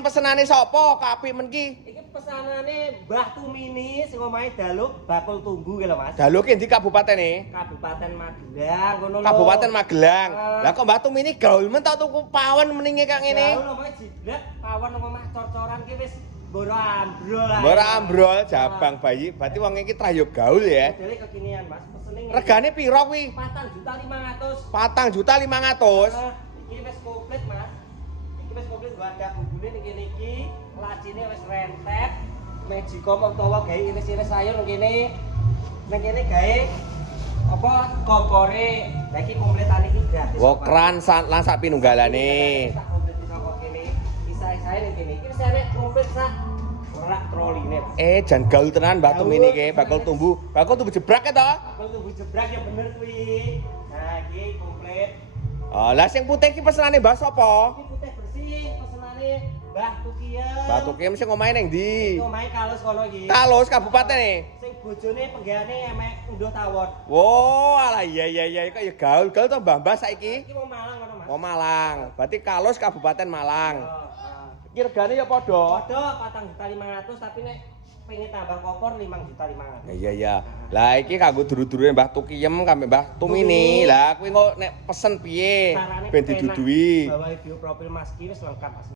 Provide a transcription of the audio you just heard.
sampean pesenane sapa? Kapik men ki. Iki pesanane Mbah Tumini sing omahe Daluk bakul tunggu ki lho Mas. Daluk ki ndi kabupatene? Kabupaten Magelang ngono lho. Kabupaten Magelang. Lah kok Mbah Tumini gaul men tak tuku pawon mendinge kak ngene. Gaul omahe jidrat pawon omah cor-coran ki wis mboro ambrol lah. Mbora ambrol jabang bayi. Berarti wong iki trayo gaul ya. Modele kekinian Mas. Pesene ngene. Regane piro kuwi? 4.500.000. 4.500.000. Iki wis komplit Mas. Iki wis komplit gua ada bumbune ning kene iki, lacine wis rentet. Magicom utawa gawe iris-iris sayur ning kene. Ning kene gawe apa kompore. Lah iki kompletan iki gratis. Wo kran lan sak pinunggalane. Tak komplit bisa kok kene. Isa-isae ning kene. Iki wis arek komplit sak rak troline. Jan gaul tenan Mbah Tumini ki, bakul tumbuh jebrak ya to? Bakul tumbuh jebrak ya bener kuwi. Nah, iki komplit. Oh, lah sing putih ki pesenane Mbah sapa? Iki putih bersih pesenane Mbah Tukiem. Mbah Tukiem sing omahe ning ndi? Iku omahe Kalus kono iki. Kalus kabupaten e. Sing bojone penggane emek unduh tawon. Wo, alah iya kok ya gaul-gaul to Mbah-mbah saiki. Iki mau Malang kono Mas. Oh Malang. Berarti Kalus Kabupaten Malang. Iki regane ya padha. Padha 4.500.000 tapi nek pengen tambah kopor 5.500.000. Iya. Lah iki kanggo duru-durune Mbah Tukiem kambek Mbah Tumini. Lah kuwi kok nek pesen piye? Ben diduduhi. Bawa video profil Mas ki wis lengkap Mas.